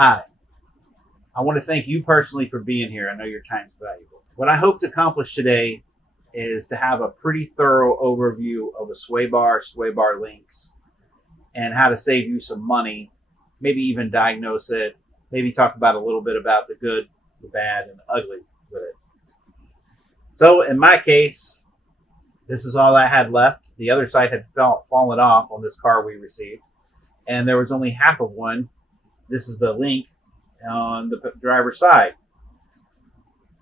Hi, I want to thank you personally for being here. I know your time is valuable. What I hope to accomplish today is to have a pretty thorough overview of a sway bar links, and how to save you some money, maybe even diagnose it, maybe talk about a little bit about the good, the bad, and the ugly with it. So in my case, this is all I had left. The other side had fallen off on this car we received, and there was only half of one. This is the link on the driver's side.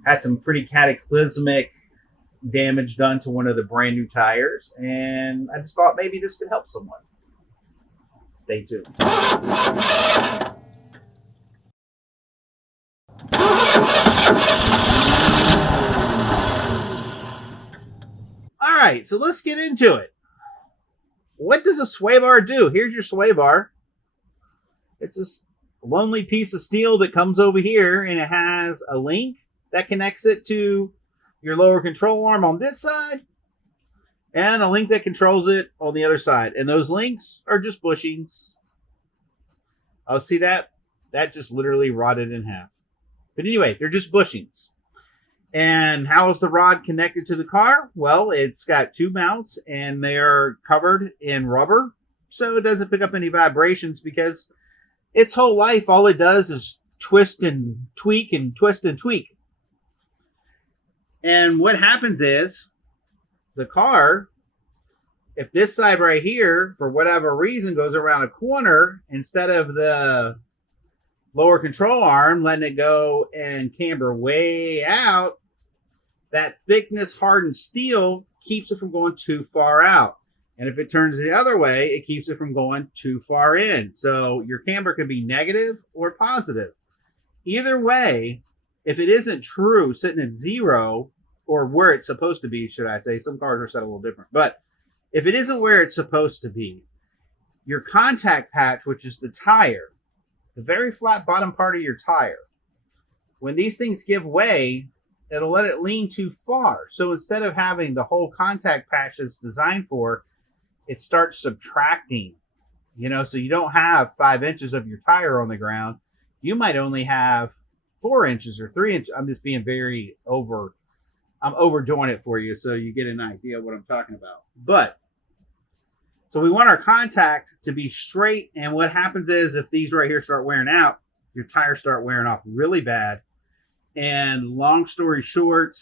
Had some pretty cataclysmic damage done to one of the brand new tires, and I just thought maybe this could help someone. Stay tuned. All right, so let's get into it. What does a sway bar do? Here's your sway bar. It's this lonely piece of steel that comes over here, and it has a link that connects it to your lower control arm on this side, and a link that controls it on the other side. And those links are just bushings. Oh, see that? That just literally rotted in half. But anyway, they're just bushings. And how is the rod connected to the car? Well, it's got two mounts, and they're covered in rubber, so it doesn't pick up any vibrations, because its whole life, all it does is twist and tweak and twist and tweak. And what happens is, the car, if this side right here, for whatever reason, goes around a corner, instead of the lower control arm letting it go and camber way out, that thickness hardened steel keeps it from going too far out. And if it turns the other way, it keeps it from going too far in. So your camber can be negative or positive. Either way, if it isn't true, sitting at zero, or where it's supposed to be, should I say, some cars are set a little different, but if it isn't where it's supposed to be, your contact patch, which is the tire, the very flat bottom part of your tire, when these things give way, it'll let it lean too far. So instead of having the whole contact patch that's designed for, it starts subtracting. So you don't have 5 inches of your tire on the ground. You might only have 4 inches or 3 inches. I'm just being I'm overdoing it for you so you get an idea of what I'm talking about. But so we want our contact to be straight, and what happens is, if these right here start wearing out, your tires start wearing off really bad. And long story short,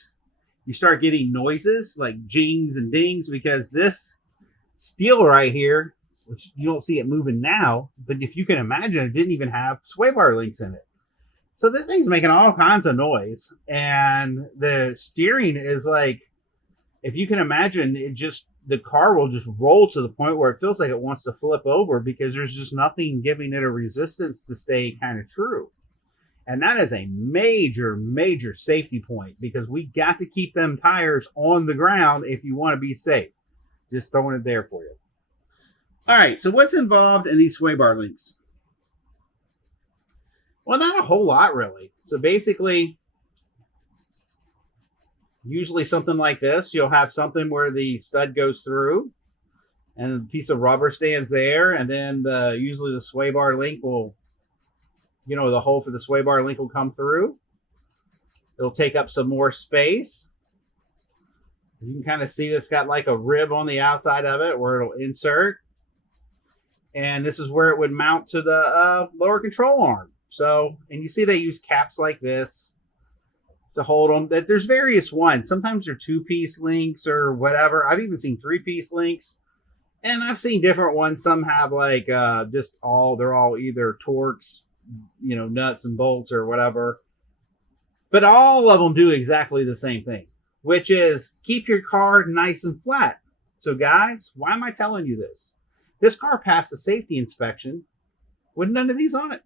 you start getting noises like jings and dings, because this steel right here, which you don't see it moving now, but if you can imagine, it didn't even have sway bar links in it. So this thing's making all kinds of noise, and the steering is like, if you can imagine, the car will just roll to the point where it feels like it wants to flip over, because there's just nothing giving it a resistance to stay kind of true. And that is a major, major safety point, because we got to keep them tires on the ground if you want to be safe. Just throwing it there for you. All right, so what's involved in these sway bar links? Well, not a whole lot, really. So basically, usually something like this, you'll have something where the stud goes through, and a piece of rubber stands there, and then usually the sway bar link will, the hole for the sway bar link will come through. It'll take up some more space. You can kind of see it's got like a rib on the outside of it where it'll insert. And this is where it would mount to the lower control arm. So, and you see they use caps like this to hold them. There's various ones. Sometimes they're 2-piece links or whatever. I've even seen 3-piece links. And I've seen different ones. Some have like they're all either Torx, nuts and bolts or whatever. But all of them do exactly the same thing, which is keep your car nice and flat. So guys, why am I telling you this? This car passed the safety inspection with none of these on it.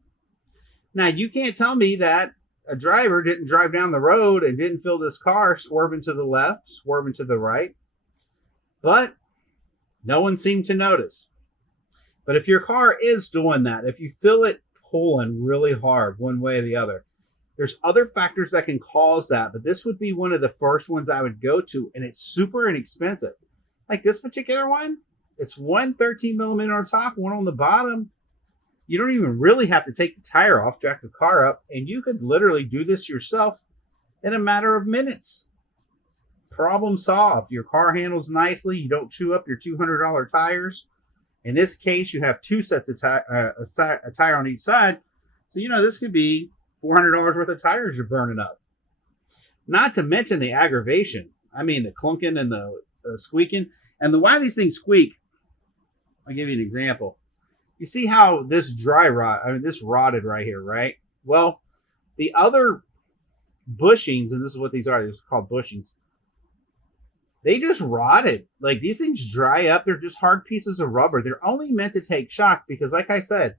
Now, you can't tell me that a driver didn't drive down the road and didn't feel this car swerving to the left, swerving to the right. But no one seemed to notice. But if your car is doing that, if you feel it pulling really hard one way or the other, there's other factors that can cause that. But this would be one of the first ones I would go to, and it's super inexpensive. Like this particular one, it's one 13 millimeter on top, one on the bottom. You don't even really have to take the tire off, jack the car up, and you could literally do this yourself in a matter of minutes. Problem solved. Your car handles nicely. You don't chew up your $200 tires. In this case, you have two sets of a tire on each side. So, this could be $400 worth of tires you're burning up. Not to mention the aggravation. I mean, the clunking and the squeaking. And why these things squeak, I'll give you an example. You see how this this rotted right here, right? Well, the other bushings, and this is what these are called bushings, they just rotted. Like, these things dry up. They're just hard pieces of rubber. They're only meant to take shock because, like I said,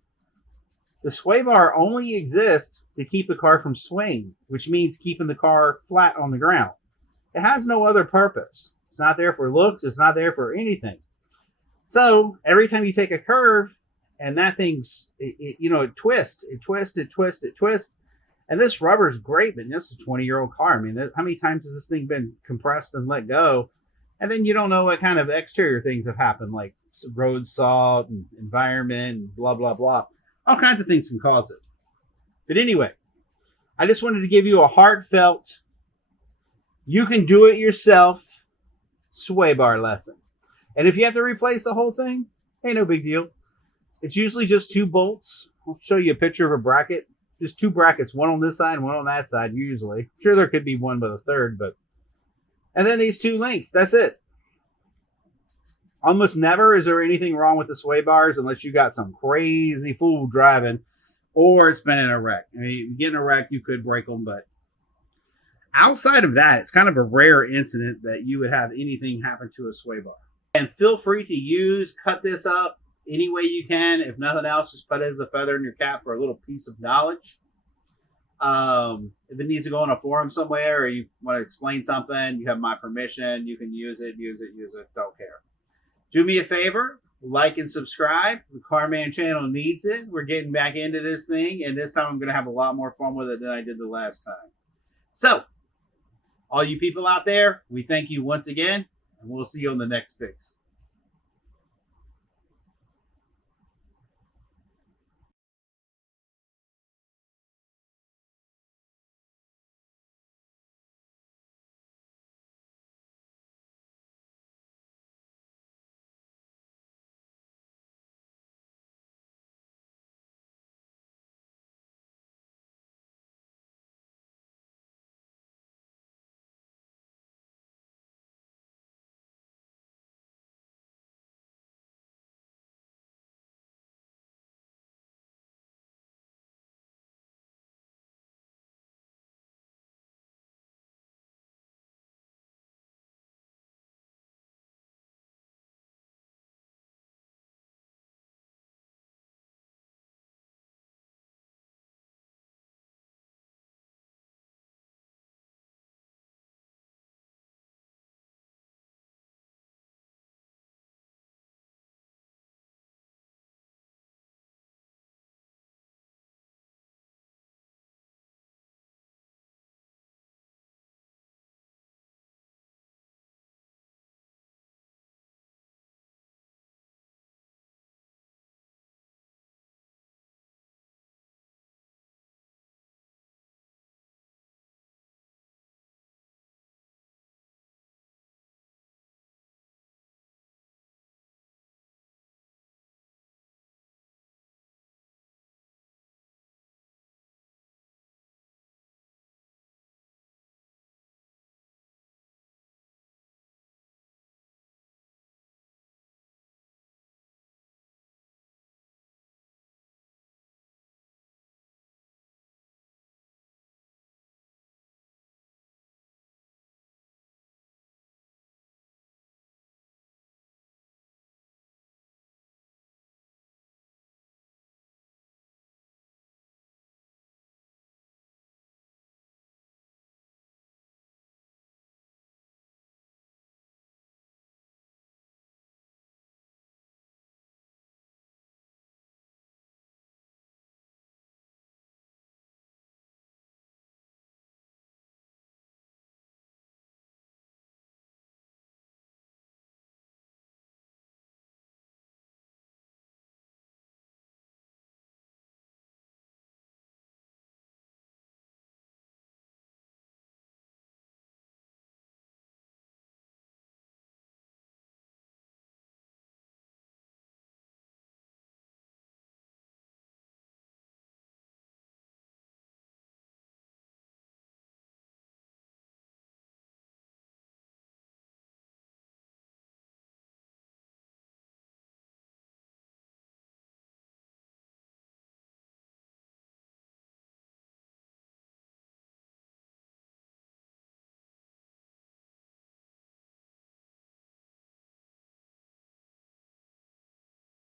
the sway bar only exists to keep the car from swaying, which means keeping the car flat on the ground. It has no other purpose. It's not there for looks. It's not there for anything. So every time you take a curve and that thing's, it twists. And this rubber's great, but this is a 20-year-old car. I mean, how many times has this thing been compressed and let go? And then you don't know what kind of exterior things have happened, like road salt and environment and blah, blah, blah. All kinds of things can cause it. But anyway, I just wanted to give you a heartfelt, you can do it yourself sway bar lesson. And if you have to replace the whole thing, hey, no big deal. It's usually just 2 bolts. I'll show you a picture of a bracket. Just 2 brackets, one on this side and one on that side, usually. I'm sure there could be one with a third, but... And then these 2 links, that's it. Almost never is there anything wrong with the sway bars unless you got some crazy fool driving or it's been in a wreck. I mean, you get in a wreck, you could break them, but outside of that, it's kind of a rare incident that you would have anything happen to a sway bar. And feel free to cut this up any way you can. If nothing else, just put it as a feather in your cap for a little piece of knowledge. If it needs to go on a forum somewhere or you want to explain something, you have my permission. You can use it. Don't care. Do me a favor, like and subscribe. The Carman channel needs it. We're getting back into this thing, and this time I'm going to have a lot more fun with it than I did the last time. So, all you people out there, we thank you once again, and we'll see you on the next fix.